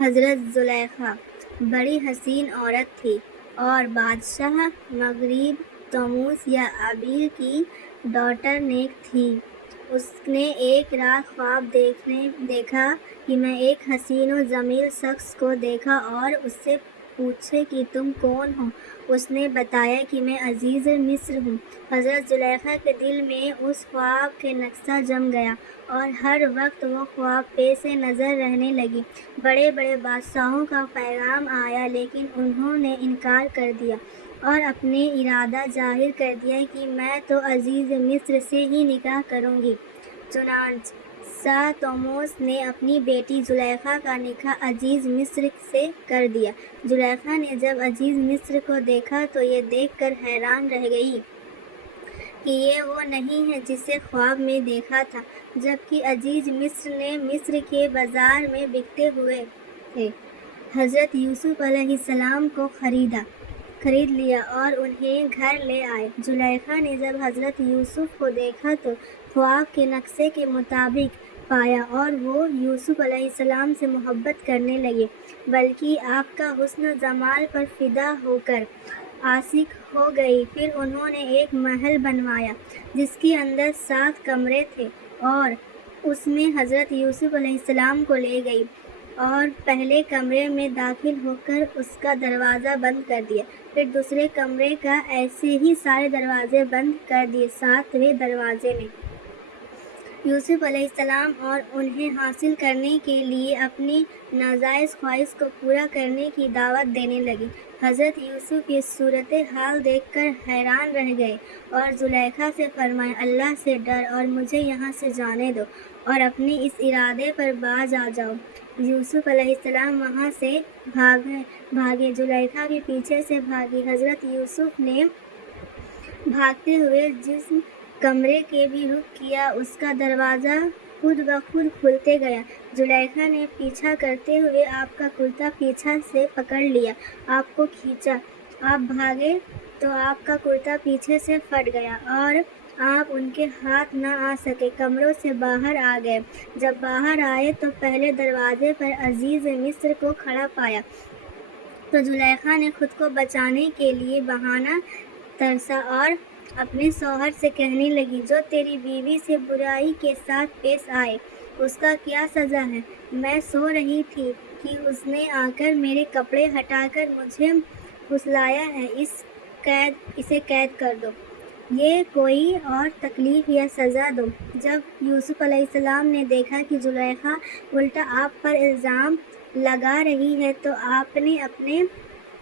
حضرت زلیخا بڑی حسین عورت تھی اور بادشاہ مغرب طوموس یا ابیل کی ڈاٹر نیک تھی۔ اس نے ایک رات خواب دیکھا کہ میں ایک حسین و جمیل شخص کو دیکھا اور اس سے پوچھے کہ تم کون ہو؟ اس نے بتایا کہ میں عزیز مصر ہوں۔ حضرت زلیخا کے دل میں اس خواب کا نقشہ جم گیا اور ہر وقت وہ خواب پیش نظر رہنے لگی۔ بڑے بڑے بادشاہوں کا پیغام آیا لیکن انہوں نے انکار کر دیا اور اپنا ارادہ ظاہر کر دیا کہ میں تو عزیز مصر سے ہی نکاح کروں گی۔ چنانچہ شاہ طوموس نے اپنی بیٹی زلیخا کا نکاح عزیز مصر سے کر دیا۔ زلیخا نے جب عزیز مصر کو دیکھا تو یہ دیکھ کر حیران رہ گئی کہ یہ وہ نہیں ہے جسے خواب میں دیکھا تھا، جبکہ عزیز مصر نے مصر کے بازار میں بکتے ہوئے تھے۔ حضرت یوسف علیہ السلام کو خرید لیا اور انہیں گھر لے آئے۔ زلیخا نے جب حضرت یوسف کو دیکھا تو خواب کے نقشے کے مطابق پایا اور وہ یوسف علیہ السلام سے محبت کرنے لگے، بلکہ آپ کا حسن و جمال پر فدا ہو کر عاشق ہو گئی۔ پھر انہوں نے ایک محل بنوایا جس کے اندر 7 کمرے تھے اور اس میں حضرت یوسف علیہ السلام کو لے گئی اور پہلے کمرے میں داخل ہو کر اس کا دروازہ بند کر دیا، پھر دوسرے کمرے کا، ایسے ہی سارے دروازے بند کر دیے۔ 7ویں دروازے میں یوسف علیہ السلام اور انہیں حاصل کرنے کے لیے اپنی ناجائز خواہش کو پورا کرنے کی دعوت دینے لگے۔ حضرت یوسف یہ صورتحال دیکھ کر حیران رہ گئے اور زلیخا سے فرمایا، اللہ سے ڈر اور مجھے یہاں سے جانے دو اور اپنے اس ارادے پر باز آ جاؤ۔ یوسف علیہ السلام وہاں سے بھاگے، زلیخا بھی پیچھے سے بھاگی۔ حضرت یوسف نے بھاگتے ہوئے جس کمرے کے بھی رخ کیا اس کا دروازہ خود بخود کھلتے گیا۔ زلیخا نے پیچھا کرتے ہوئے آپ کا کرتا پیچھے سے پکڑ لیا، آپ کو کھینچا، آپ بھاگے تو آپ کا کرتا پیچھے سے پھٹ گیا اور آپ ان کے ہاتھ نہ آ سکے، کمروں سے باہر آ گئے۔ جب باہر آئے تو پہلے دروازے پر عزیز مصر کو کھڑا پایا تو زلیخا نے خود کو بچانے کے لیے بہانہ تراشا اور اپنے شوہر سے کہنے لگی، جو تیری بیوی سے برائی کے ساتھ پیش آئے اس کا کیا سزا ہے؟ میں سو رہی تھی کہ اس نے آ کر میرے کپڑے ہٹا کر مجھے پھسلایا ہے، اسے قید کر دو، یہ کوئی اور تکلیف یا سزا دو۔ جب یوسف علیہ السلام نے دیکھا کہ زلیخا الٹا آپ پر الزام لگا رہی ہے تو آپ نے اپنے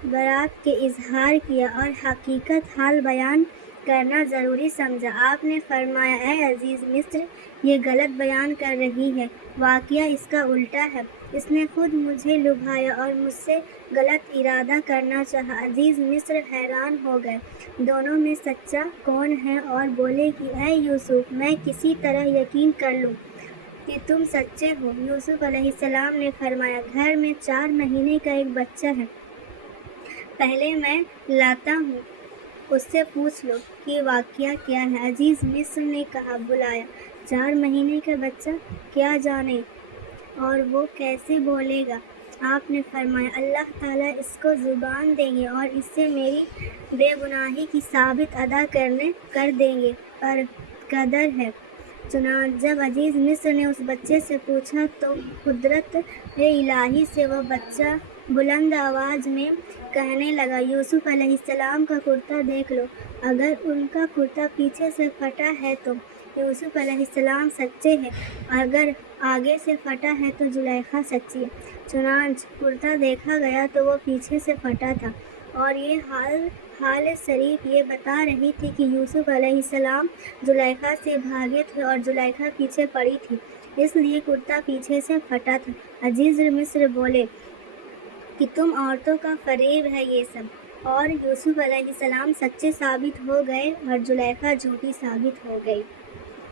برات کا اظہار کیا اور حقیقت حال بیان کرنا ضروری سمجھا۔ آپ نے فرمایا، اے عزیز مصر، یہ غلط بیان کر رہی ہے، واقعہ اس کا الٹا ہے، اس نے خود مجھے لبھایا اور مجھ سے غلط ارادہ کرنا چاہا۔ عزیز مصر حیران ہو گئے، دونوں میں سچا کون ہے، اور بولے کہ اے یوسف، میں کسی طرح یقین کر لوں کہ تم سچے ہو۔ یوسف علیہ السلام نے فرمایا، گھر میں 4 مہینے کا ایک بچہ ہے، پہلے میں لاتا ہوں، اس سے پوچھ لو کہ واقعہ کیا ہے۔ عزیز مصر نے کہا، بلایا، 4 مہینے کا بچہ، کیا جانے اور وہ کیسے بولے گا؟ آپ نے فرمایا، اللہ تعالیٰ اس کو زبان دیں گے اور اس سے میری بے گناہی کی ثابت ادا کر دیں گے، پر قدر ہے۔ چنانچہ جب عزیز مصر نے اس بچے سے پوچھا تو قدرت الہی سے وہ بچہ بلند آواز میں کہنے لگا، یوسف علیہ السلام کا کرتا دیکھ لو، اگر ان کا کرتا پیچھے سے پھٹا ہے تو یوسف علیہ السلام سچے ہیں، اگر آگے سے پھٹا ہے تو زلیخا سچی ہے۔ چنانچہ کرتا دیکھا گیا تو وہ پیچھے سے پھٹا تھا اور یہ حال شریف یہ بتا رہی تھی کہ یوسف علیہ السلام زلیخا سے بھاگے تھے اور زلیخا پیچھے پڑی تھی، اس لیے کرتا پیچھے سے پھٹا تھا۔ عزیز مصر بولے کہ تم عورتوں کا فریب ہے یہ سب، اور یوسف علیہ السلام سچے ثابت ہو گئے اور زلیخا جھوٹی ثابت ہو گئی۔